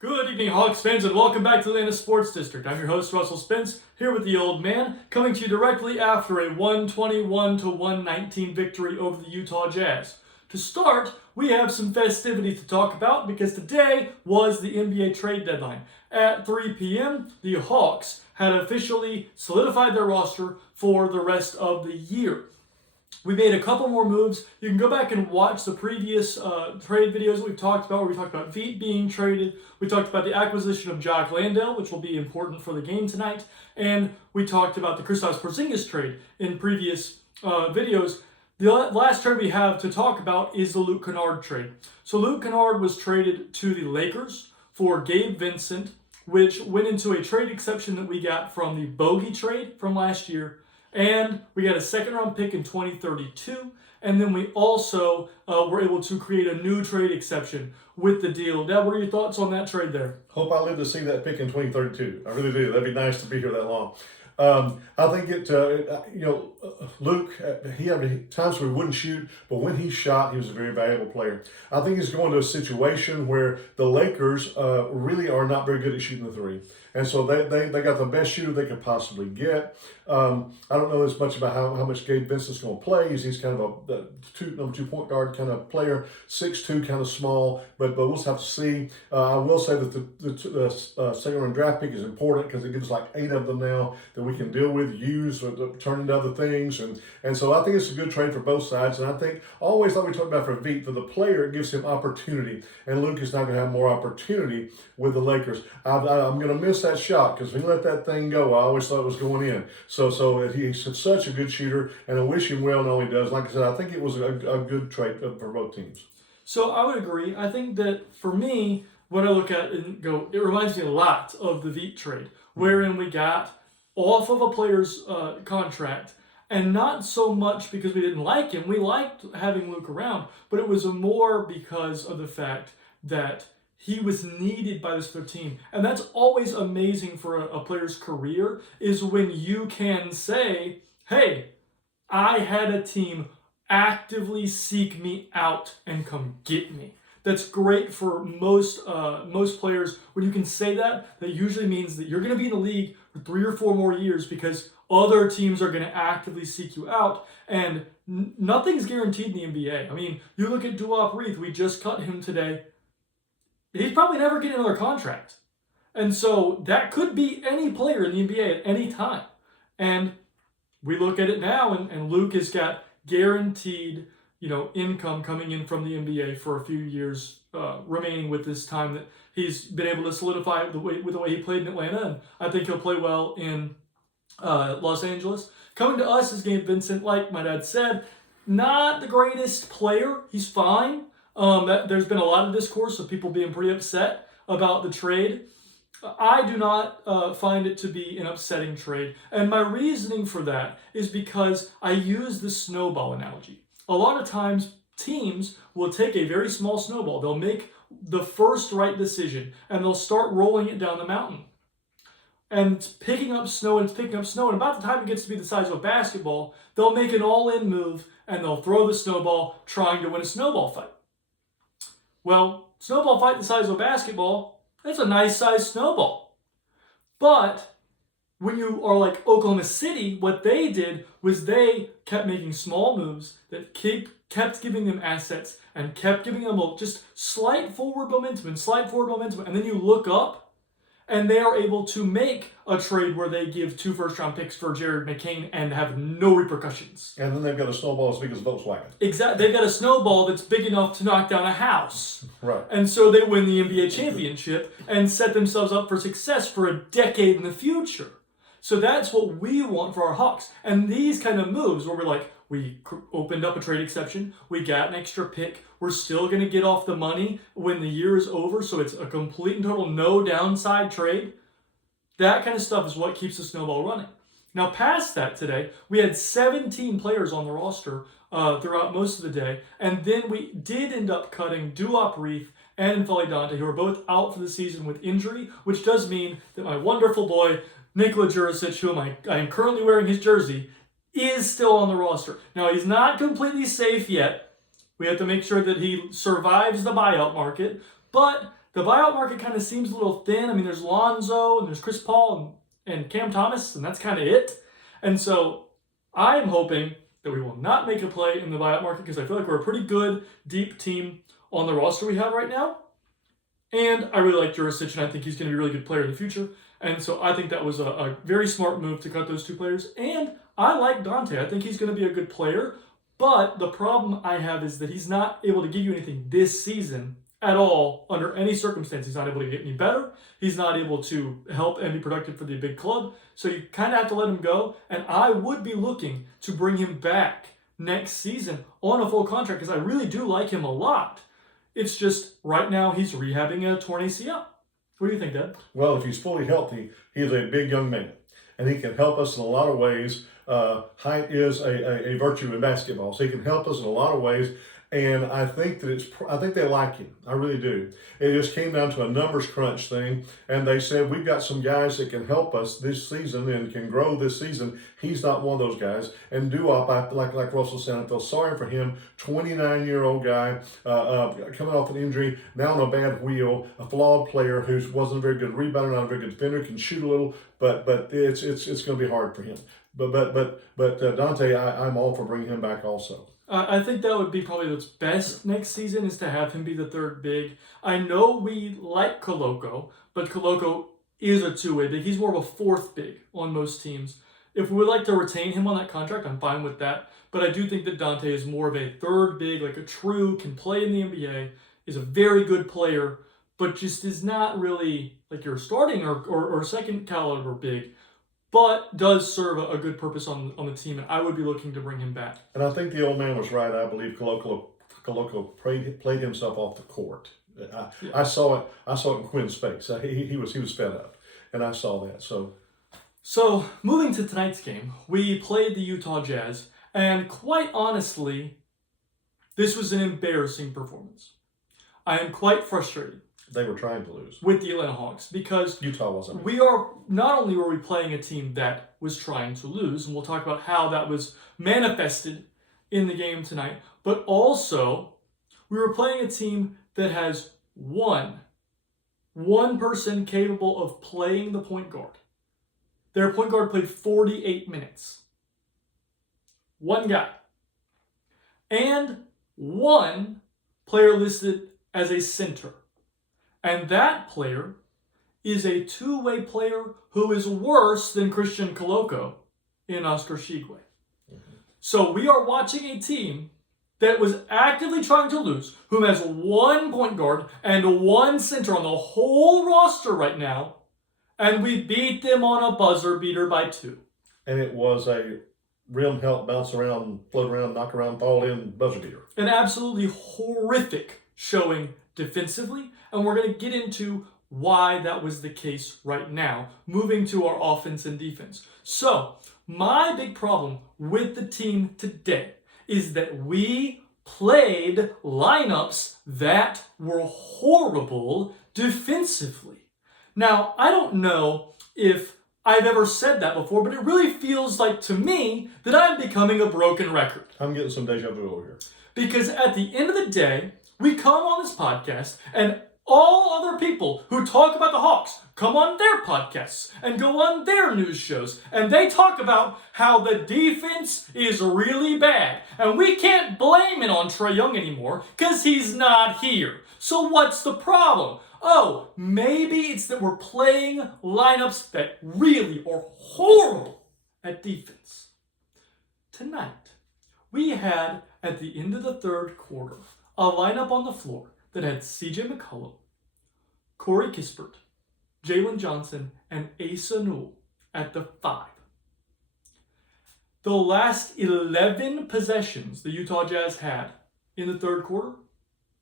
Good evening, Hawks fans, and welcome back to the Landale Sports District. I'm your host, Russell Spence, here with the old man, coming to you directly after a 121-119 victory over the Utah Jazz. To start, we have some festivities to talk about because today was the NBA trade deadline. At 3 p.m., the Hawks had officially solidified their roster for the rest of the year. We made a couple more moves. You can go back and watch the previous trade videos that we've talked about, where we talked about Veet being traded. We talked about the acquisition of Jock Landale, which will be important for the game tonight. And we talked about the Kristaps Porzingis trade in previous videos. The last trade we have to talk about is the Luke Kennard trade. So Luke Kennard was traded to the Lakers for Gabe Vincent, which went into a trade exception that we got from the Bogey trade from last year. And we got a second-round pick in 2032. And then we also were able to create a new trade exception with the deal. Dad, what are your thoughts on that trade there? Hope I live to see that pick in 2032. I really do. That'd be nice to be here that long. I think Luke, he had times where he wouldn't shoot, but when he shot, he was a very valuable player. I think he's going to a situation where the Lakers really are not very good at shooting the three. And so they got the best shooter they could possibly get. I don't know as much about how much Gabe Vincent's going to play. He's kind of a number two point guard kind of player, 6'2", kind of small, but we'll have to see. I will say that the second round draft pick is important because it gives like 8 of them now that we can deal with, use, or turn into other things. And so I think it's a good trade for both sides. And I think always, like we talked about for Veet, for the player, it gives him opportunity. And Luke is not going to have more opportunity with the Lakers. I'm going to miss that shot because when he let that thing go, I always thought it was going in. So he's such a good shooter, and I wish him well in all he does. Like I said, I think it was a good trade for both teams. So I would agree. I think that for me, when I look at it and go, it reminds me a lot of the Veet trade, wherein we got off of a player's contract, and not so much because we didn't like him. We liked having Luke around, but it was more because of the fact that he was needed by this other team. And that's always amazing for a player's career, is when you can say, hey, I had a team actively seek me out and come get me. That's great for most players. When you can say that, that usually means that you're going to be in the league for 3 or 4 more years because other teams are going to actively seek you out. And nothing's guaranteed in the NBA. I mean, you look at Duop Reith, we just cut him today. He's probably never getting another contract. And so that could be any player in the NBA at any time. And we look at it now, and Luke has got guaranteed, income coming in from the NBA for a few years remaining with this time that he's been able to solidify with the way he played in Atlanta. And I think he'll play well in Los Angeles. Coming to us is Gabe Vincent, like my dad said, not the greatest player. He's fine. There's been a lot of discourse of people being pretty upset about the trade. I do not find it to be an upsetting trade. And my reasoning for that is because I use the snowball analogy. A lot of times, teams will take a very small snowball. They'll make the first right decision, and they'll start rolling it down the mountain. And it's picking up snow, and it's picking up snow. And about the time it gets to be the size of a basketball, they'll make an all-in move, and they'll throw the snowball trying to win a snowball fight. Well, snowball fight the size of a basketball, that's a nice sized snowball. But when you are like Oklahoma City, what they did was they kept making small moves that kept giving them assets and kept giving them just slight forward momentum, and then you look up and they are able to make a trade where they give 2 first-round picks for Jared McCain and have no repercussions. And then they've got a snowball as big as Volkswagen. Exactly. They've got a snowball that's big enough to knock down a house. Right. And so they win the NBA championship and set themselves up for success for a decade in the future. So that's what we want for our Hawks. And these kind of moves where we're like, we opened up a trade exception, we got an extra pick, we're still going to get off the money when the year is over, so it's a complete and total no downside trade. That kind of stuff is what keeps the snowball running. Now, past that today, we had 17 players on the roster throughout most of the day, and then we did end up cutting Duop Reith and N'Faly Dante, who are both out for the season with injury, which does mean that my wonderful boy, Nikola Jurisic, whom I am currently wearing his jersey, is still on the roster. Now, he's not completely safe yet. We have to make sure that he survives the buyout market, but the buyout market kind of seems a little thin. I mean, there's Lonzo and there's Chris Paul and Cam Thomas, and that's kind of it. And so I'm hoping that we will not make a play in the buyout market because I feel like we're a pretty good, deep team on the roster we have right now. And I really like Jurisic, and I think he's going to be a really good player in the future. And so I think that was a very smart move to cut those two players. And I like Dante. I think he's going to be a good player. But the problem I have is that he's not able to give you anything this season at all under any circumstance. He's not able to get any better. He's not able to help and be productive for the big club. So you kind of have to let him go. And I would be looking to bring him back next season on a full contract because I really do like him a lot. It's just right now he's rehabbing a torn ACL. What do you think, Dad? Well, if he's fully healthy, he is a big young man, and he can help us in a lot of ways. Height is a virtue in basketball, so he can help us in a lot of ways. And I think I think they like him. I really do. It just came down to a numbers crunch thing, and they said we've got some guys that can help us this season and can grow this season. He's not one of those guys. And Duop, like Russell said, I feel sorry for him. 29-year-old guy coming off an injury, now on a bad wheel, a flawed player who wasn't a very good rebounder, not a very good defender, can shoot a little, but it's going to be hard for him. But Dante, I'm all for bringing him back also. I think that would be probably what's best next season is to have him be the third big. I know we like Koloko, but Koloko is a two-way big. He's more of a fourth big on most teams. If we would like to retain him on that contract, I'm fine with that. But I do think that Dante is more of a third big, like a true, can play in the NBA, is a very good player, but just is not really like your starting or second caliber big, but does serve a good purpose on the team, and I would be looking to bring him back. And I think the old man was right. I believe Koloko played himself off the court. I saw it in Quinn's face. He was fed up, and I saw that. So moving to tonight's game, we played the Utah Jazz, and quite honestly, this was an embarrassing performance. I am quite frustrated. They were trying to lose with the Atlanta Hawks because Utah wasn't. Not only were we playing a team that was trying to lose, and we'll talk about how that was manifested in the game tonight, but also we were playing a team that has one person capable of playing the point guard. Their point guard played 48 minutes. One guy. And one player listed as a center. And that player is a two-way player who is worse than Christian Koloko in Oscar Tshiebwe. Mm-hmm. So we are watching a team that was actively trying to lose, who has one point guard and one center on the whole roster right now, and we beat them on a buzzer beater by 2. And it was a rim help, bounce around, float around, knock around, fall in, buzzer beater. An absolutely horrific showing defensively, and we're going to get into why that was the case right now, moving to our offense and defense. So, my big problem with the team today is that we played lineups that were horrible defensively. Now, I don't know if I've ever said that before, but it really feels like to me that I'm becoming a broken record. I'm getting some deja vu over here. Because at the end of the day, we come on this podcast and all other people who talk about the Hawks come on their podcasts and go on their news shows and they talk about how the defense is really bad and we can't blame it on Trae Young anymore because he's not here. So what's the problem? Oh, maybe it's that we're playing lineups that really are horrible at defense. Tonight, we had at the end of the third quarter a lineup on the floor that had C.J. McCollum, Corey Kispert, Jalen Johnson, and Asa Newell at the 5. The last 11 possessions the Utah Jazz had in the third quarter,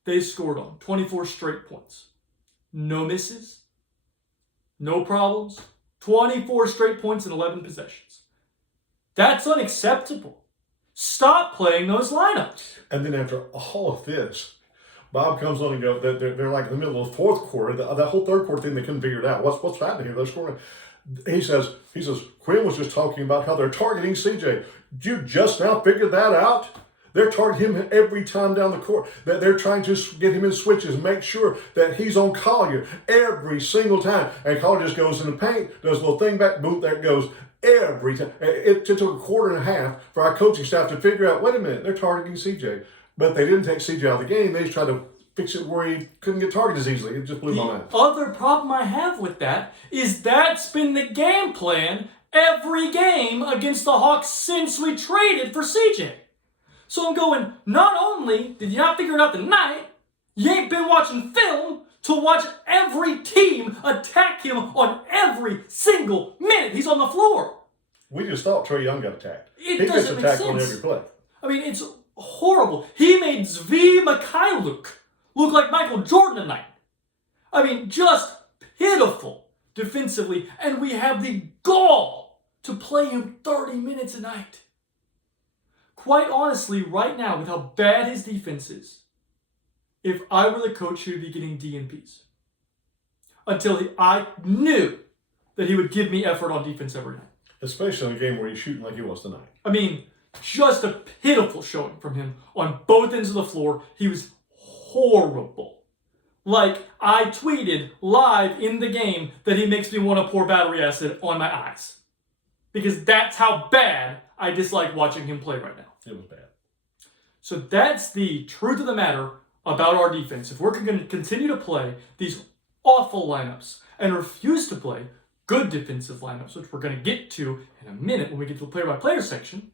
they scored on 24 straight points. No misses, no problems, 24 straight points in 11 possessions. That's unacceptable. Stop playing those lineups. And then after all of this, Bob comes on and goes, they're like in the middle of the fourth quarter, that whole third quarter thing, they couldn't figure it out. What's happening here? They're scoring. He says, Quinn was just talking about how they're targeting CJ. You just now figured that out? They're targeting him every time down the court. That they're trying to get him in switches, make sure that he's on Collier every single time. And Collier just goes in the paint, does a little thing back, boom, there it goes. Every time. It took a quarter and a half for our coaching staff to figure out, wait a minute, they're targeting CJ. But they didn't take CJ out of the game. They just tried to fix it where he couldn't get targeted as easily. It just blew my mind. The other problem I have with that is that's been the game plan every game against the Hawks since we traded for CJ. So I'm going, not only did you not figure it out tonight, you ain't been watching film to watch every team attack him on every single minute he's on the floor. We just thought Trae Young got attacked. He gets attacked on every play. I mean, it's horrible. He made Zvi Mikhailuk look like Michael Jordan tonight. I mean, just pitiful defensively. And we have the gall to play him 30 minutes a night. Quite honestly, right now, with how bad his defense is, if I were the coach, he would be getting DNPs. Until I knew that he would give me effort on defense every night. Especially in a game where he's shooting like he was tonight. I mean, just a pitiful showing from him on both ends of the floor. He was horrible. Like, I tweeted live in the game that he makes me want to pour battery acid on my eyes. Because that's how bad I dislike watching him play right now. It was bad. So that's the truth of the matter about our defense. If we're going to continue to play these awful lineups and refuse to play good defensive lineups, which we're going to get to in a minute when we get to the player-by-player section,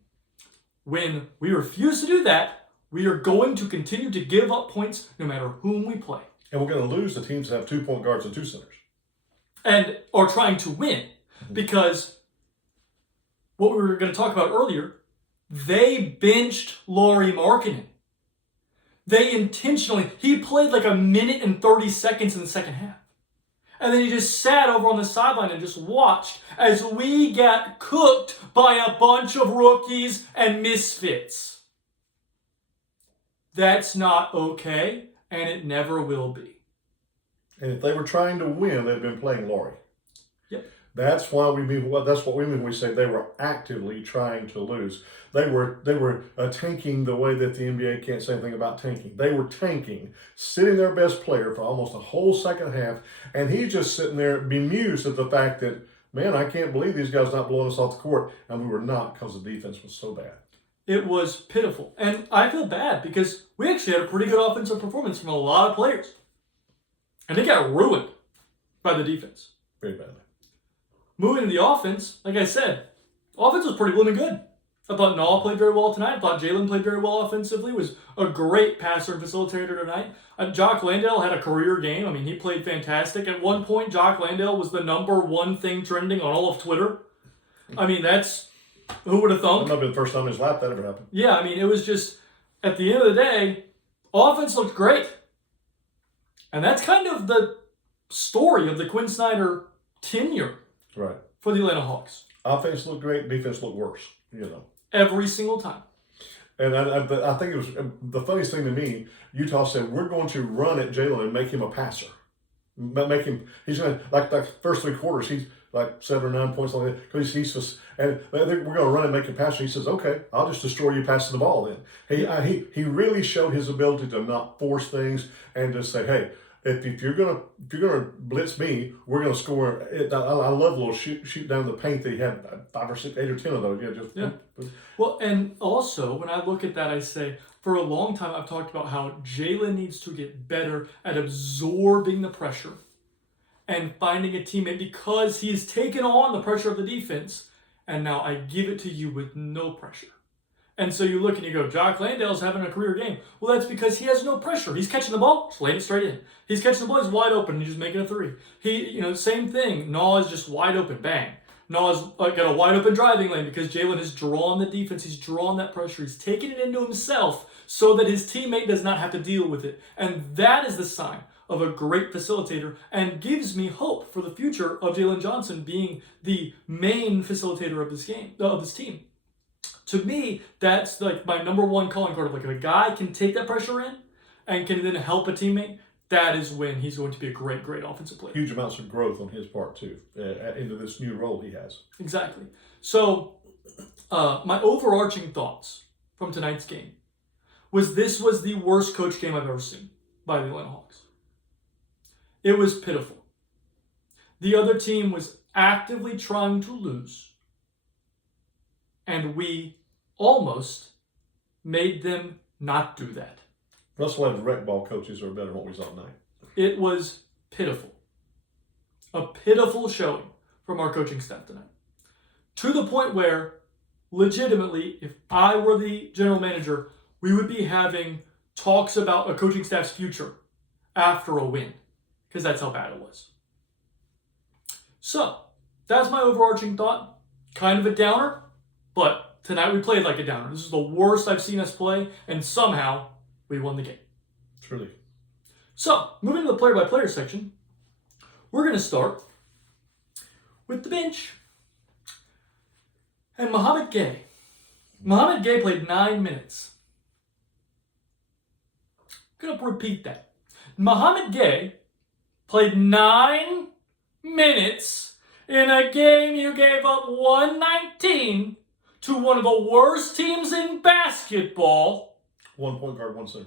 when we refuse to do that, we are going to continue to give up points no matter whom we play. And we're going to lose the teams that have 2-point guards and 2 centers. And are trying to win. Because what we were going to talk about earlier, they benched Lauri Markkanen. They intentionally, he played like 1:30 in the second half. And then he just sat over on the sideline and just watched as we got cooked by a bunch of rookies and misfits. That's not okay, and it never will be. And if they were trying to win, they'd been playing Lauri. Yep. That's why we mean. That's what we mean when we say they were actively trying to lose. They were tanking the way that the NBA can't say anything about tanking. They were tanking, sitting their best player for almost a whole second half, and he's just sitting there bemused at the fact that, man, I can't believe these guys not blowing us off the court, and we were not because the defense was so bad. It was pitiful, and I feel bad because we actually had a pretty good offensive performance from a lot of players, and they got ruined by the defense. Very badly. Moving to the offense, like I said, offense was pretty blooming good. I thought Nall played very well tonight. I thought Jalen played very well offensively. Was a great passer and facilitator tonight. Jock Landale had a career game. I mean, he played fantastic. At one point, Jock Landale was the #1 thing trending on all of Twitter. I mean, that's, who would have thunk? That might have been the first time in his life that ever happened. Yeah, I mean, it was just, at the end of the day, offense looked great. And that's kind of the story of the Quinn Snyder tenure. Right. For the Atlanta Hawks. Offense looked great, defense looked worse, Every single time. And I think it was the funniest thing to me, Utah said, we're going to run at Jalen and make him a passer. Make him, he's going to, like the first 3 quarters, he's like 7 or 9 points like that. Because he's just, and I think we're going to run and make him passer. He says, okay, I'll just destroy you passing the ball then. He really showed his ability to not force things and just say, hey, if you're gonna blitz me, we're gonna score. I love a little shoot down the paint. That he had 5 or 6, 8 or 10 of those. Yeah. Well, and also when I look at that, I say for a long time I've talked about how Jalen needs to get better at absorbing the pressure and finding a teammate because he's taken on the pressure of the defense, and now I give it to you with no pressure. And so you look and you go, Jock Landale's having a career game. Well, that's because he has no pressure. He's catching the ball, just laying it straight in. He's catching the ball, he's wide open, and he's just making a 3. Same thing. Naw is just wide open, bang. Naw's got a wide open driving lane because Jalen has drawn the defense. He's drawn that pressure. He's taken it into himself so that his teammate does not have to deal with it. And that is the sign of a great facilitator and gives me hope for the future of Jalen Johnson being the main facilitator of this game, of this team. To me, that's like my #1 calling card of like if a guy can take that pressure in and can then help a teammate, that is when he's going to be a great, great offensive player. Huge amounts of growth on his part too, into this new role he has. Exactly. So, my overarching thoughts from tonight's game this was the worst coach game I've ever seen by the Atlanta Hawks. It was pitiful. The other team was actively trying to lose, and we almost made them not do that. Russell Ed's rec ball coaches are better than what we saw tonight. It was pitiful. A pitiful showing from our coaching staff tonight. To the point where, legitimately, if I were the general manager, we would be having talks about a coaching staff's future after a win, because that's how bad it was. So, that's my overarching thought. Kind of a downer, but tonight we played like a downer. This is the worst I've seen us play, and somehow we won the game. Truly. So, moving to the player-by-player section, we're going to start with the bench. And Mohamed Gay. Mohamed Gay played 9 minutes. I'm going to repeat that. Mohamed Gay played 9 minutes in a game you gave up 119 to one of the worst teams in basketball. 1 point guard, 1 center.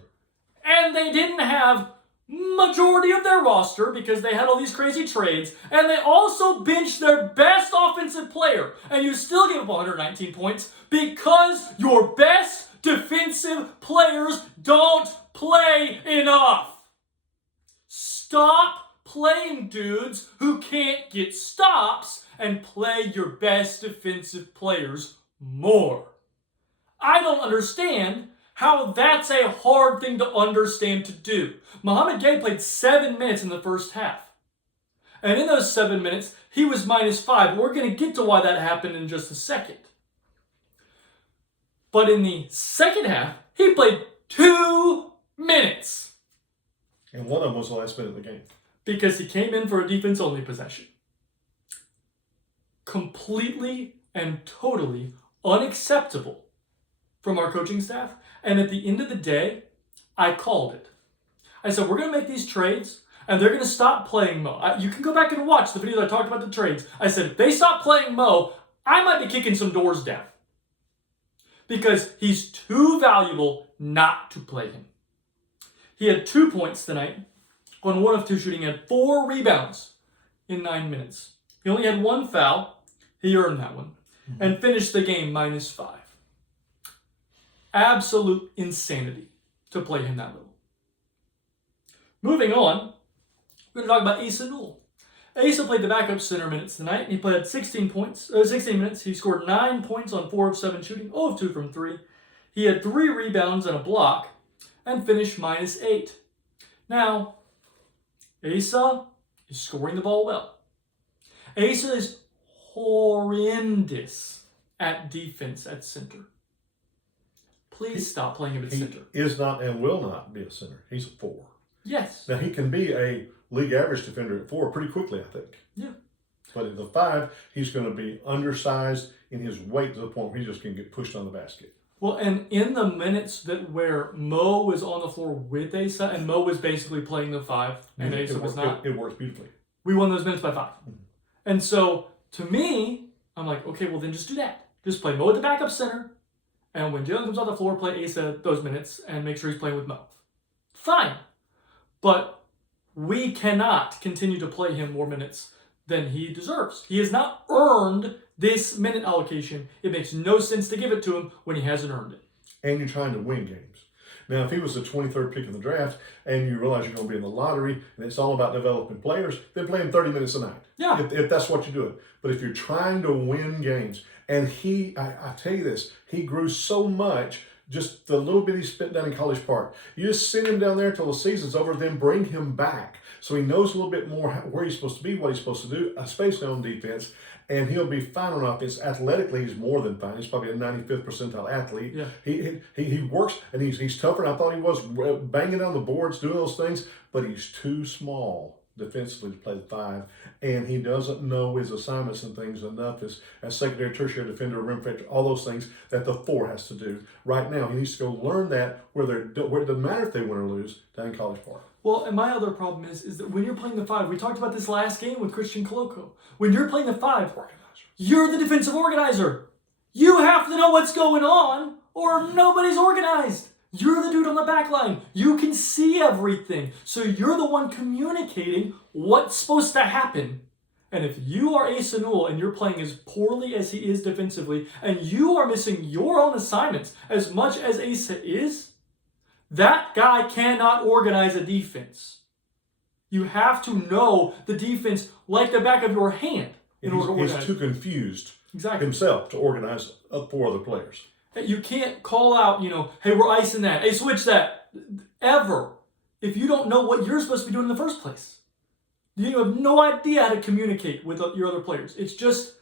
And they didn't have majority of their roster because they had all these crazy trades, and they also benched their best offensive player, and you still give up 119 points because your best defensive players don't play enough. Stop playing dudes who can't get stops and play your best defensive players more. I don't understand how that's a hard thing to understand to do. Mohamed Gay played 7 minutes in the first half. And in those 7 minutes, he was -5. We're going to get to why that happened in just a second. But in the second half, he played 2 minutes. And one of them was the last minute of the game. Because he came in for a defense-only possession. Completely and totally unacceptable from our coaching staff. And at the end of the day, I called it. I said, we're going to make these trades, and they're going to stop playing Mo. You can go back and watch the video that I talked about the trades. I said, if they stop playing Mo, I might be kicking some doors down. Because he's too valuable not to play him. He had 2 points tonight on 1 of 2 shooting. He had 4 rebounds in 9 minutes. He only had 1 foul. He earned that one. And finished the game -5. Absolute insanity to play him that little. Moving on, we're going to talk about Asa Newell. Asa played the backup center minutes tonight, and he played 16 minutes. He scored 9 points on 4 of 7 shooting, 0 of 2 from 3. He had 3 rebounds and a block, and finished -8. Now, Asa is scoring the ball well. Asa is horrendous at defense at center. Please stop playing him at center. He is not and will not be a center. He's a 4. Yes. Now, he can be a league average defender at 4 pretty quickly, I think. Yeah. But at the 5, he's going to be undersized in his weight to the point where he's just going to get pushed on the basket. Well, and in the minutes that where Mo was on the floor with Asa, and Mo was basically playing the 5, and Asa was not. It works beautifully. We won those minutes by 5. And so, to me, I'm like, okay, well then just do that. Just play Mo at the backup center, and when Jalen comes on the floor, play Asa those minutes, and make sure he's playing with Mo. Fine. But we cannot continue to play him more minutes than he deserves. He has not earned this minute allocation. It makes no sense to give it to him when he hasn't earned it. And you're trying to win games. Now, if he was the 23rd pick in the draft and you realize you're going to be in the lottery and it's all about developing players, then play him 30 minutes a night. Yeah. If that's what you're doing. But if you're trying to win games, and I tell you this, he grew so much just the little bit he spent down in College Park. You just send him down there till the season's over, then bring him back so he knows a little bit more where he's supposed to be, what he's supposed to do, especially on defense, and he'll be fine on offense. Athletically, he's more than fine. He's probably a 95th percentile athlete. Yeah. He works, and he's tougher than I thought he was, banging on the boards, doing those things, but he's too small defensively to play the 5, and he doesn't know his assignments and things enough as secondary, tertiary defender, rim protector, all those things that the 4 has to do. Right now, he needs to go learn that where it doesn't matter if they win or lose down in College Park. Well, and my other problem is that when you're playing the 5, we talked about this last game with Christian Coloco. When you're playing the 5, you're the defensive organizer. You have to know what's going on, or nobody's organized. You're the dude on the back line. You can see everything. So you're the one communicating what's supposed to happen. And if you are Asa Newell and you're playing as poorly as he is defensively, and you are missing your own assignments as much as Asa is, that guy cannot organize a defense. You have to know the defense like the back of your hand in order to organize. He's too confused Exactly. himself to organize 4 other players. You can't call out, hey, we're icing that. Hey, switch that. Ever. If you don't know what you're supposed to be doing in the first place. You have no idea how to communicate with your other players. It's just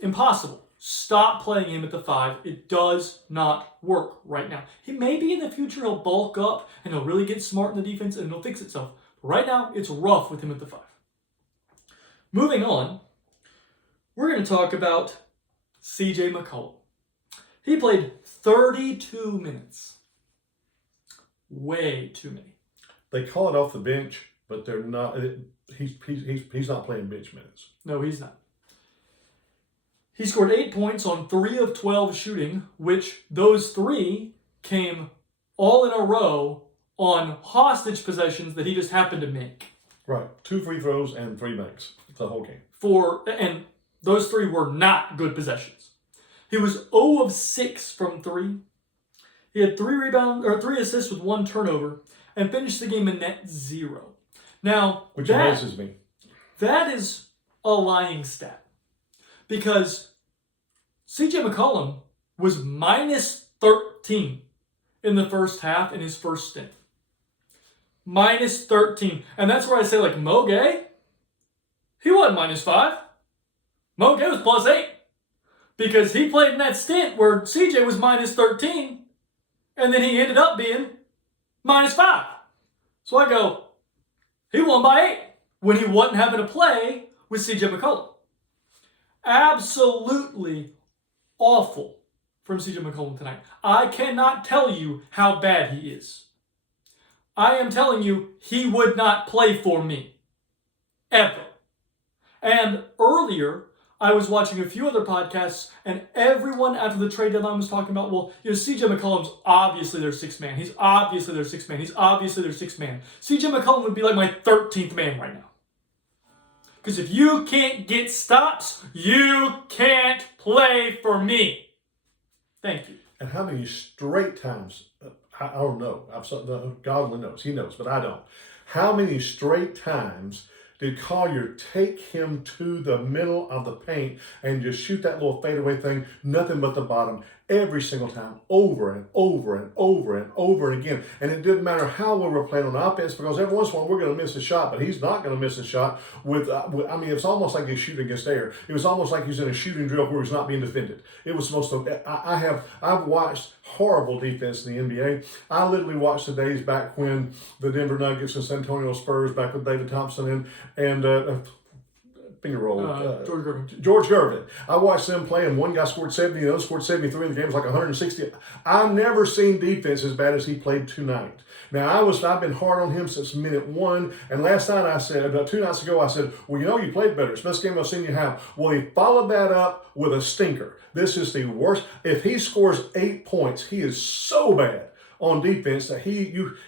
impossible. Stop playing him at the 5. It does not work right now. Maybe in the future he'll bulk up and he'll really get smart in the defense and it'll fix itself. But right now, it's rough with him at the 5. Moving on, we're going to talk about CJ McCollum. He played 32 minutes. Way too many. They call it off the bench, but they're not. He's not playing bench minutes. No, he's not. He scored 8 points on 3 of 12 shooting, which those 3 came all in a row on hostage possessions that he just happened to make. Right. 2 free throws and 3 banks the whole game. And those 3 were not good possessions. He was 0 of 6 from 3. He had 3 assists with 1 turnover and finished the game in net 0. Now, which amazes me. That is a lying stat. Because CJ McCollum was minus 13 in the first half in his first stint. Minus 13. And that's where I say, Mo Gay, he wasn't minus 5. Mo Gay was plus 8. Because he played in that stint where CJ was minus 13. And then he ended up being minus 5. So I go, he won by 8 when he wasn't having to play with CJ McCollum. Absolutely awful from CJ McCollum tonight. I cannot tell you how bad he is. I am telling you, he would not play for me. Ever. And earlier, I was watching a few other podcasts, and everyone after the trade deadline was talking about, CJ McCollum's obviously their 6th man. He's obviously their 6th man. He's obviously their 6th man. CJ McCollum would be like my 13th man right now. Because if you can't get stops, you can't play for me. Thank you. And how many straight times, I don't know, God only knows, he knows, but I don't. How many straight times did Collier take him to the middle of the paint and just shoot that little fadeaway thing, nothing but the bottom, every single time, over and over and over and over and again. And it didn't matter how well we're playing on offense, because every once in a while we're going to miss a shot, but he's not going to miss a shot it's almost like he's shooting against air. It was almost like he's in a shooting drill where he's not being defended. It was supposed to, I've watched horrible defense in the NBA. I literally watched the days back when the Denver Nuggets and San Antonio Spurs, back with David Thompson and finger roll. George Gervin. I watched them play, and one guy scored 70, the other scored 73, and the game was like 160. I've never seen defense as bad as he played tonight. Now, I've been hard on him since minute 1, and last night I said, about 2 nights ago, I said, you played better. It's the best game I've seen you have. Well, he followed that up with a stinker. This is the worst. If he scores 8 points, he is so bad on defense that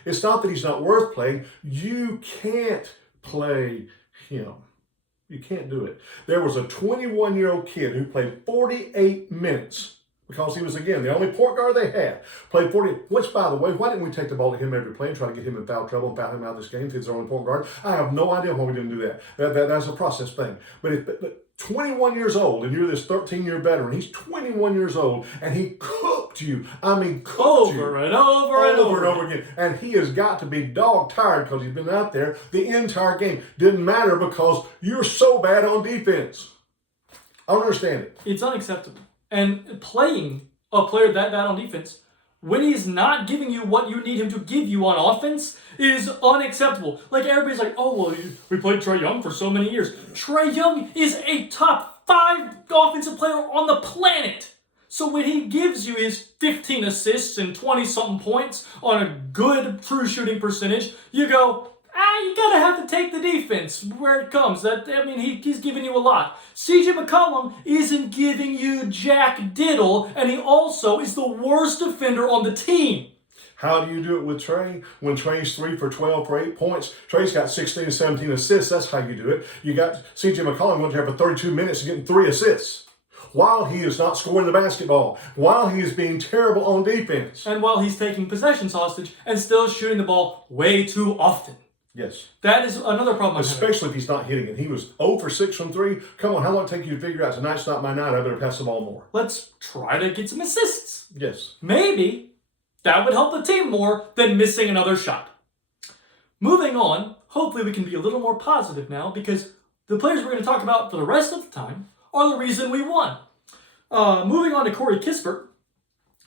it's not that he's not worth playing. You can't play him. You can't do it. There was a 21-year-old kid who played 48 minutes because he was, again, the only point guard they had. Played 40, which, by the way, why didn't we take the ball to him every play and try to get him in foul trouble and foul him out of this game if he's the only point guard? I have no idea why we didn't do that. That's a process thing. But 21 years old, and you're this 13-year veteran. He's 21 years old, and he cooked you. Cooked you. Over and over again. And he has got to be dog-tired because he's been out there the entire game. Didn't matter because you're so bad on defense. I don't understand it. It's unacceptable. And playing a player that bad on defense when he's not giving you what you need him to give you on offense is unacceptable. Everybody's like, we played Trae Young for so many years. Trae Young is a top 5 offensive player on the planet. So when he gives you his 15 assists and 20-something points on a good true shooting percentage, you go, you gotta have to take the defense where it comes. He's giving you a lot. CJ McCollum isn't giving you jack diddle, and he also is the worst defender on the team. How do you do it with Trey? When Trey's 3 for 12 for 8 points, Trey's got 16 and 17 assists. That's how you do it. You got C.J. McCollum went there for 32 minutes and getting 3 assists, while he is not scoring the basketball, while he is being terrible on defense. And while he's taking possessions hostage and still shooting the ball way too often. Yes. That is another problem. Especially if he's not hitting it. He was 0 for 6 from 3. Come on, how long did it take you to figure out tonight's not my night? I better pass the ball more. Let's try to get some assists. Yes. Maybe that would help the team more than missing another shot. Moving on, hopefully we can be a little more positive now, because the players we're going to talk about for the rest of the time are the reason we won. Moving on to Corey Kispert.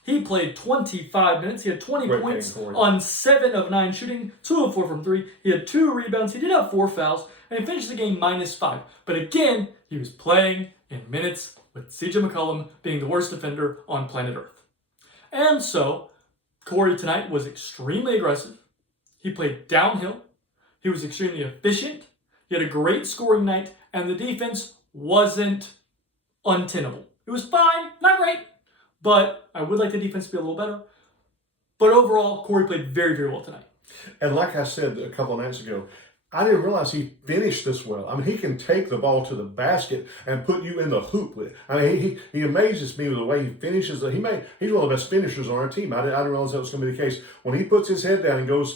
He played 25 minutes. He had 20 points on 7 of 9 shooting, 2 of 4 from 3. He had 2 rebounds. He did have 4 fouls, and he finished the game -5. But again, he was playing in minutes with C.J. McCollum being the worst defender on planet Earth. And so, Corey tonight was extremely aggressive. He played downhill. He was extremely efficient. He had a great scoring night, and the defense wasn't untenable. It was fine, not great, but I would like the defense to be a little better. But overall, Corey played very, very well tonight. And like I said a couple of nights ago, I didn't realize he finished this well. I mean, he can take the ball to the basket and put you in the hoop with it. I mean, he amazes me with the way he finishes. He's one of the best finishers on our team. I didn't realize that was going to be the case. When he puts his head down and goes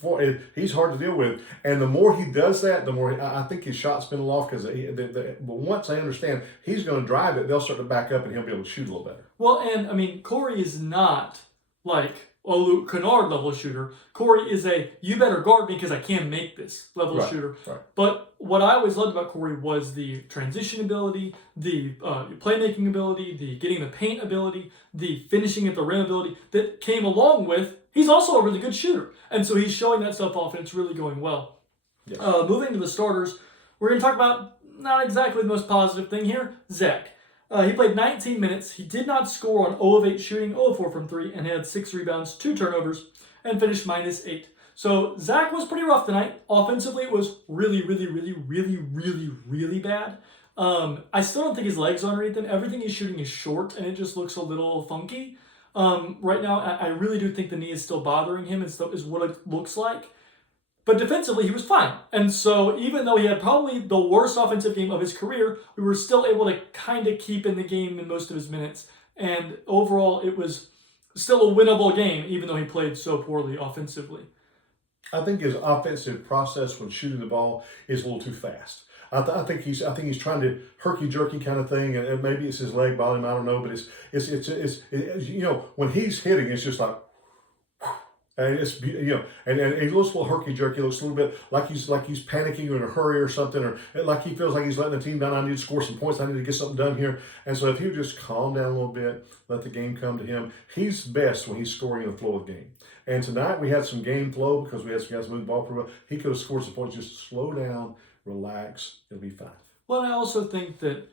for, he's hard to deal with. And the more he does that, the more I think his shot's been off, because but once they understand he's going to drive it, they'll start to back up and he'll be able to shoot a little better. Well, and I mean, Corey is not like a Luke Kennard level shooter. Corey is a you better guard me because I can't make this level shooter. Right. But what I always loved about Corey was the transition ability, the playmaking ability, the getting the paint ability, the finishing at the rim ability that came along with he's also a really good shooter. And so he's showing that stuff off, and it's really going well. Yes. Moving to the starters, we're going to talk about not exactly the most positive thing here, Zach. He played 19 minutes. He did not score on 0 of 8 shooting, 0 of 4 from 3, and had 6 rebounds, 2 turnovers, and finished -8. So Zach was pretty rough tonight. Offensively, it was really, really, really, really, really, really bad. I still don't think his legs are underneath him. Everything he's shooting is short, and it just looks a little funky. Right now, I really do think the knee is still bothering him, is what it looks like. But defensively, he was fine. And so even though he had probably the worst offensive game of his career, we were still able to kind of keep in the game in most of his minutes. And overall, it was still a winnable game, even though he played so poorly offensively. I think his offensive process when shooting the ball is a little too fast. I think he's trying to herky jerky kind of thing, and maybe it's his leg bothering him. I don't know, but it's you know, when he's hitting, it's just like. And it's, you know, and he looks a little herky-jerky. Looks a little bit like he's panicking or in a hurry or something, or like he feels like he's letting the team down. I need to score some points. I need to get something done here. And so if he would just calm down a little bit, let the game come to him, he's best when he's scoring in the flow of game. And tonight we had some game flow because we had some guys move the ball pretty well. He could have scored some points. Just slow down, relax. It'll be fine. Well, I also think that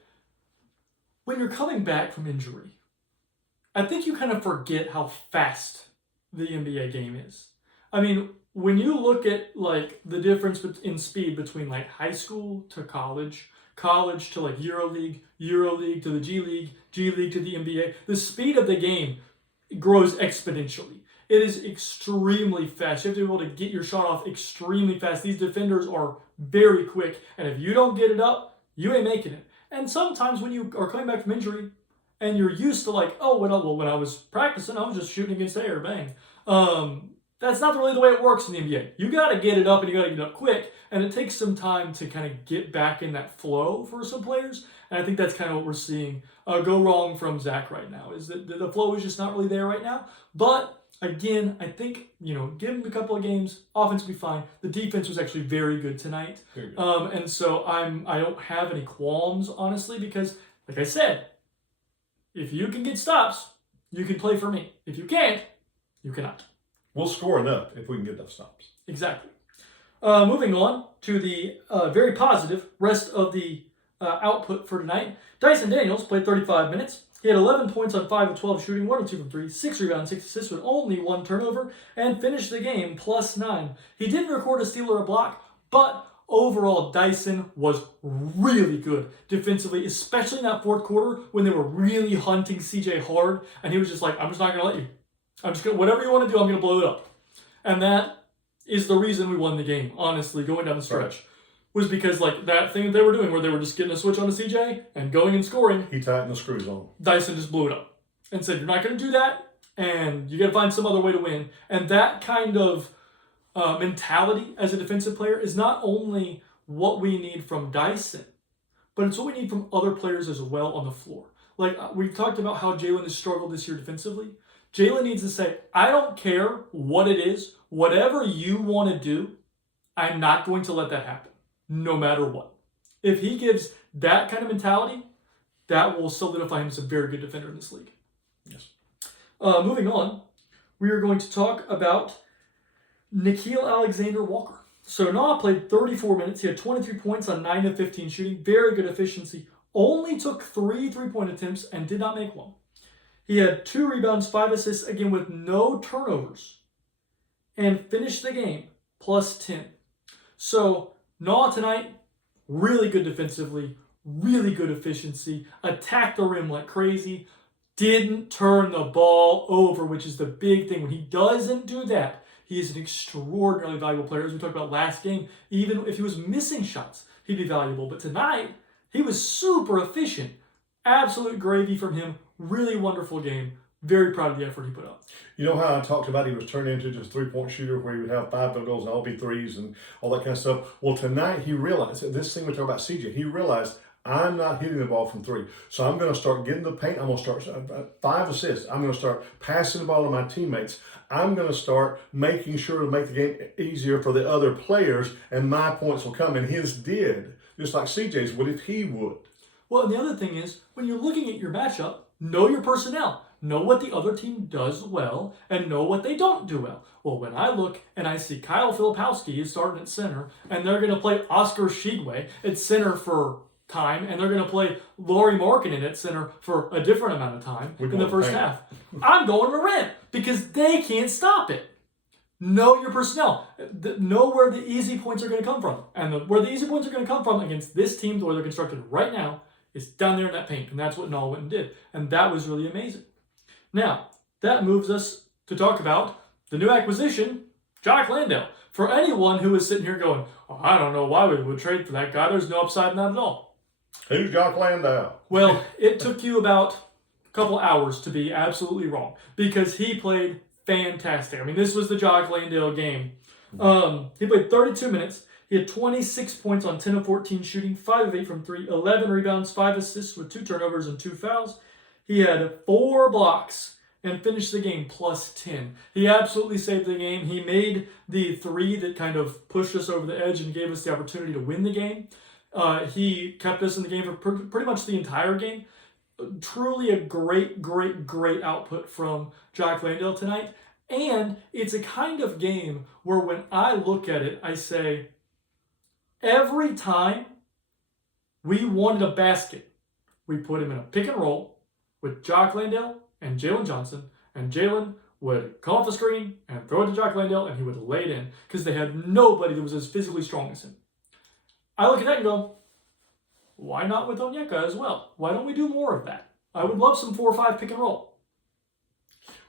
when you're coming back from injury, I think you kind of forget how fast the NBA game is. I mean, when you look at like the difference in speed between like high school to college, college to like EuroLeague, EuroLeague to the G League, G League to the NBA, the speed of the game grows exponentially. It is extremely fast. You have to be able to get your shot off extremely fast. These defenders are very quick, and if you don't get it up, you ain't making it. And sometimes when you are coming back from injury, and you're used to like, oh, when I was practicing, I was just shooting against the air, bang. That's not really the way it works in the NBA. You got to get it up, and you got to get it up quick, and it takes some time to kind of get back in that flow for some players. And I think that's kind of what we're seeing go wrong from Zach right now, is that the flow is just not really there right now. But again, I think, you know, give him a couple of games, offense will be fine. The defense was actually very good tonight. Very good. And so I don't have any qualms, honestly, because like I said, if you can get stops, you can play for me. If you can't, you cannot. We'll score enough if we can get enough stops. Exactly. Moving on to the very positive rest of the output for tonight. Dyson Daniels played 35 minutes. He had 11 points on 5 of 12 shooting, 1 of 2 from 3, 6 rebounds, 6 assists with only 1 turnover, and finished the game +9. He didn't record a steal or a block, but overall, Dyson was really good defensively, especially in that fourth quarter when they were really hunting CJ hard, and he was just like, I'm just not going to let you. I'm just going to, whatever you want to do, I'm going to blow it up. And that is the reason we won the game, honestly, going down the stretch. Right. Was because, like, that thing that they were doing where they were just getting a switch on a CJ and going and scoring. He tightened the screws on. Dyson just blew it up and said, you're not going to do that, and you got to find some other way to win. And that kind of mentality as a defensive player is not only what we need from Dyson, but it's what we need from other players as well on the floor. Like, we've talked about how Jalen has struggled this year defensively. Jalen needs to say, I don't care what it is, whatever you want to do, I'm not going to let that happen, no matter what. If he gives that kind of mentality, that will solidify him as a very good defender in this league. Yes. Moving on, we are going to talk about Nickeil Alexander-Walker. So Noah played 34 minutes. He had 23 points on 9 of 15 shooting. Very good efficiency. Only took 3 3-point attempts and did not make one. He had 2 rebounds, 5 assists, again with no turnovers. And finished the game plus 10. So Noah tonight, really good defensively, really good efficiency, attacked the rim like crazy, didn't turn the ball over, which is the big thing. When he doesn't do that, he is an extraordinarily valuable player. As we talked about last game, even if he was missing shots, he'd be valuable. But tonight, he was super efficient. Absolute gravy from him. Really wonderful game. Very proud of the effort he put up. You know how I talked about he was turned into just a 3-point shooter where he would have 5 field goals and all be threes and all that kind of stuff? Well, tonight he realized, this thing we talk about CJ, he realized, I'm not hitting the ball from 3. So I'm going to start getting the paint. I'm going to start 5 assists. I'm going to start passing the ball to my teammates. I'm going to start making sure to make the game easier for the other players, and my points will come. And his did, just like CJ's would if he would. Well, and the other thing is, when you're looking at your matchup, know your personnel. Know what the other team does well and know what they don't do well. Well, when I look and I see Kyle Filipowski is starting at center, and they're going to play Oscar Shigwe at center for time, and they're going to play Lauri Markkanen at center for a different amount of time in the first half, I'm going to rent because they can't stop it. Know your personnel. Know where the easy points are going to come from. And where the easy points are going to come from against this team, the way they're constructed right now, is down there in that paint. And that's what Noah went and did. And that was really amazing. Now, that moves us to talk about the new acquisition, Jock Landale. For anyone who is sitting here going, oh, I don't know why we would trade for that guy. There's no upside in that at all. Who's Jock Landale? Well, it took you about a couple hours to be absolutely wrong because he played fantastic. I mean, this was the Jock Landale game. He played 32 minutes. He had 26 points on 10 of 14 shooting, 5 of 8 from 3, 11 rebounds, 5 assists with 2 turnovers and 2 fouls. He had 4 blocks and finished the game plus 10. He absolutely saved the game. He made the 3 that kind of pushed us over the edge and gave us the opportunity to win the game. He kept us in the game for pretty much the entire game. Truly a great output from Jock Landale tonight. And it's a kind of game where when I look at it, I say, every time we wanted a basket, we put him in a pick and roll with Jock Landale and Jalen Johnson, and Jalen would come off the screen and throw it to Jock Landale, and he would lay it in because they had nobody that was as physically strong as him. I look at that and go, why not with Onyeka as well? Why don't we do more of that? I would love some 4 or 5 pick and roll.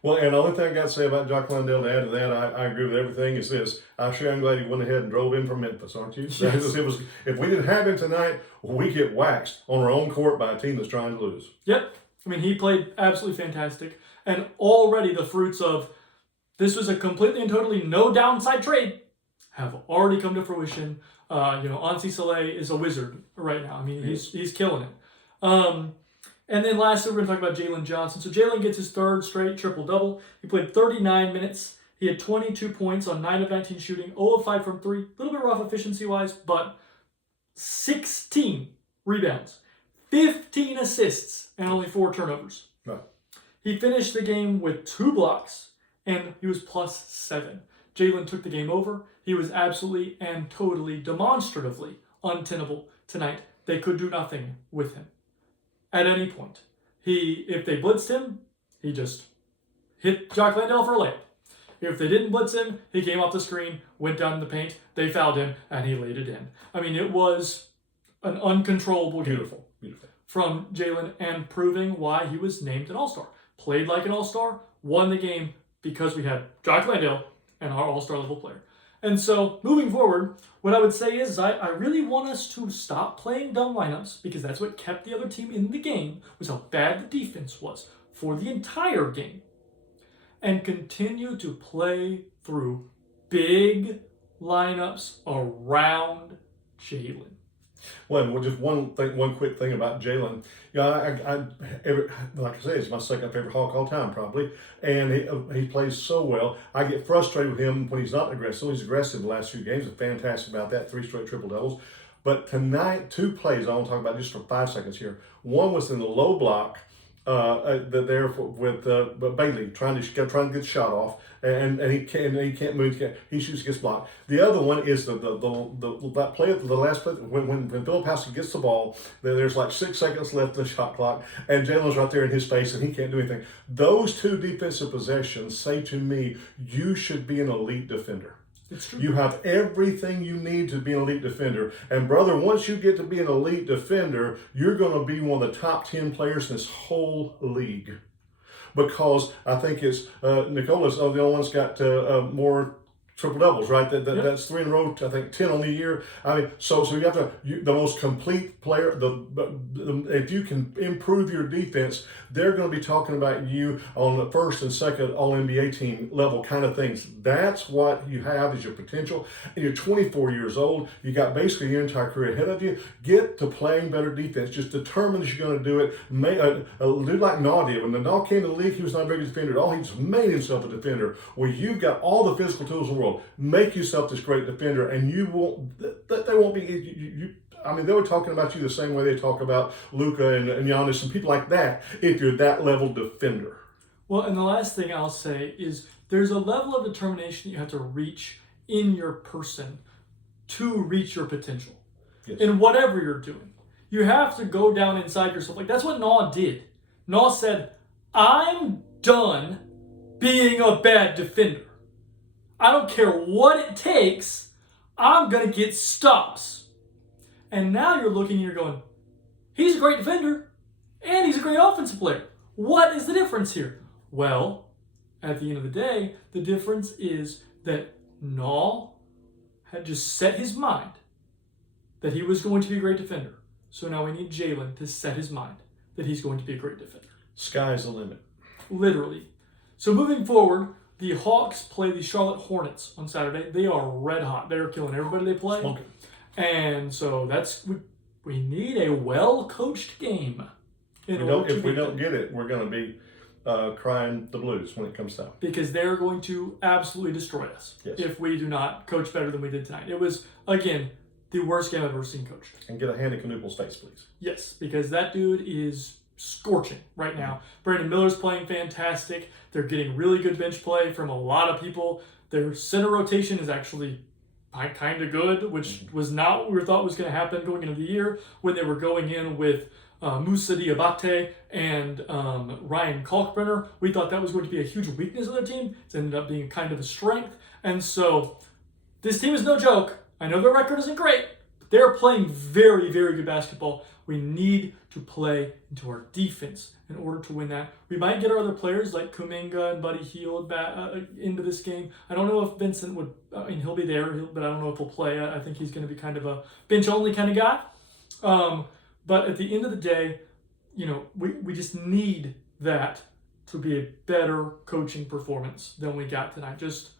Well, and the only thing I got to say about Jock Landale to add to that, I agree with everything, is this. I'm sure I'm glad he went ahead and drove in from Memphis, aren't you? Yes. It was, if we didn't have him tonight, we get waxed on our own court by a team that's trying to lose. Yep. I mean, he played absolutely fantastic. And already the fruits of this was a completely and totally no downside trade have already come to fruition. Ansi Saleh is a wizard right now. I mean, he's killing it. And then lastly, we're going to talk about Jalen Johnson. So Jalen gets his 3rd straight triple-double. He played 39 minutes. He had 22 points on 9 of 19 shooting, 0 of 5 from 3. A little bit rough efficiency-wise, but 16 rebounds, 15 assists, and only 4 turnovers. Right. He finished the game with 2 blocks, and he was plus 7. Jalen took the game over. He was absolutely and totally demonstratively untenable tonight. They could do nothing with him at any point. If they blitzed him, he just hit Jock Landale for a layup. If they didn't blitz him, he came off the screen, went down in the paint, they fouled him, and he laid it in. I mean, it was an uncontrollable game. Beautiful. From Jalen, and proving why he was named an All-Star. Played like an All-Star, won the game, because we had Jock Landale and our all-star level player. And so moving forward, what I would say is I really want us to stop playing dumb lineups, because that's what kept the other team in the game, was how bad the defense was for the entire game. And continue to play through big lineups around Jalen. Well, just one quick thing about Jalen. Like I say, it's my second favorite Hawk all time, probably, and he plays so well. I get frustrated with him when he's not aggressive. He's aggressive the last few games. He's fantastic about that. 3 straight triple doubles. But tonight, 2 plays I want to talk about just for 5 seconds here. One was in the low block. With Bailey trying to get the shot off, and he can't move. He shoots, gets blocked. The other one is that play, the last play when Filipowski gets the ball. There's like 6 seconds left in the shot clock, and Jalen's right there in his face, and he can't do anything. Those 2 defensive possessions say to me, you should be an elite defender. It's true. You have everything you need to be an elite defender. And brother, once you get to be an elite defender, you're going to be one of the top 10 players in this whole league. Because I think it's Nicola's the only one that's got more triple doubles, right? That's 3 in a row. I think 10 on the year. I mean, so you have the most complete player. If you can improve your defense, they're going to be talking about you on the first and second All NBA team level kind of things. That's what you have is your potential. And you're 24 years old. You got basically your entire career ahead of you. Get to playing better defense. Just determine that you're going to do it. Do like Naw did. When the Naw came to the league, he was not a very good defender at all. He just made himself a defender. Well, you've got all the physical tools in the world. Make yourself this great defender, and you won't. They won't be. I mean, they were talking about you the same way they talk about Luka and Giannis and people like that. If you're that level defender. Well, and the last thing I'll say is there's a level of determination you have to reach in your person to reach your potential. Yes. In whatever you're doing, you have to go down inside yourself. Like that's what Naw did. Naw said, "I'm done being a bad defender. I don't care what it takes. I'm going to get stops." And now you're looking and you're going, he's a great defender and he's a great offensive player. What is the difference here? Well, at the end of the day, the difference is that Naw had just set his mind that he was going to be a great defender. So now we need Jalen to set his mind that he's going to be a great defender. Sky's the limit. Literally. So moving forward, the Hawks play the Charlotte Hornets on Saturday. They are red hot. They're killing everybody they play. Smoking. And so we need a well-coached game. If we don't get it, we're going to be crying the blues when it comes down. Because they're going to absolutely destroy us if we do not coach better than we did tonight. It was, again, the worst game I've ever seen coached. And get a hand in Knuppel's face, please. Yes, because that dude is scorching right now. Brandon Miller's playing fantastic. They're getting really good bench play from a lot of people. Their center rotation is actually kind of good, which was not what we thought was going to happen going into the year when they were going in with Moussa Diabate and Ryan Kalkbrenner. We thought that was going to be a huge weakness of their team. It's ended up being kind of a strength. And so this team is no joke. I know their record isn't great, but they're playing very, very good basketball. We need to play into our defense in order to win that. We might get our other players like Kuminga and Buddy Hield back into this game. I don't know if Vincent would, he'll be there, but I don't know if he'll play. I think he's going to be kind of a bench-only kind of guy. But at the end of the day, we just need that to be a better coaching performance than we got tonight. Just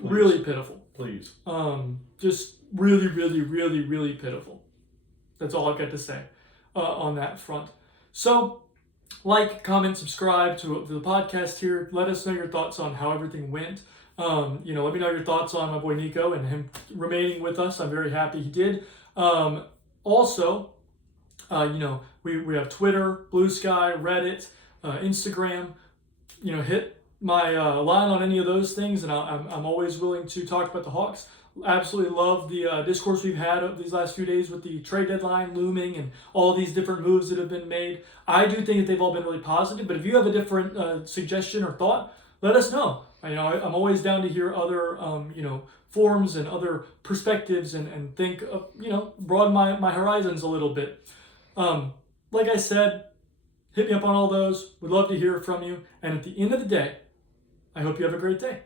really pitiful. Please. Just really, really, really, really pitiful. That's all I've got to say on that front. So, like, comment, subscribe to the podcast here. Let us know your thoughts on how everything went. Let me know your thoughts on my boy Nico and him remaining with us. I'm very happy he did. Also, we have Twitter, Blue Sky, Reddit, Instagram. Hit my line on any of those things, and I'm always willing to talk about the Hawks. Absolutely love the discourse we've had of these last few days with the trade deadline looming and all these different moves that have been made. I do think that they've all been really positive, but if you have a different suggestion or thought, let us know. I'm always down to hear other forums and other perspectives and think of, broaden my horizons a little bit. Like I said, hit me up on all those. We'd love to hear from you. And at the end of the day, I hope you have a great day.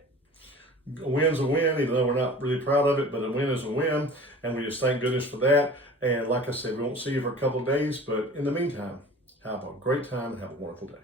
A win's a win, even though we're not really proud of it, but a win is a win, and we just thank goodness for that. And like I said, we won't see you for a couple of days, but in the meantime, have a great time and have a wonderful day.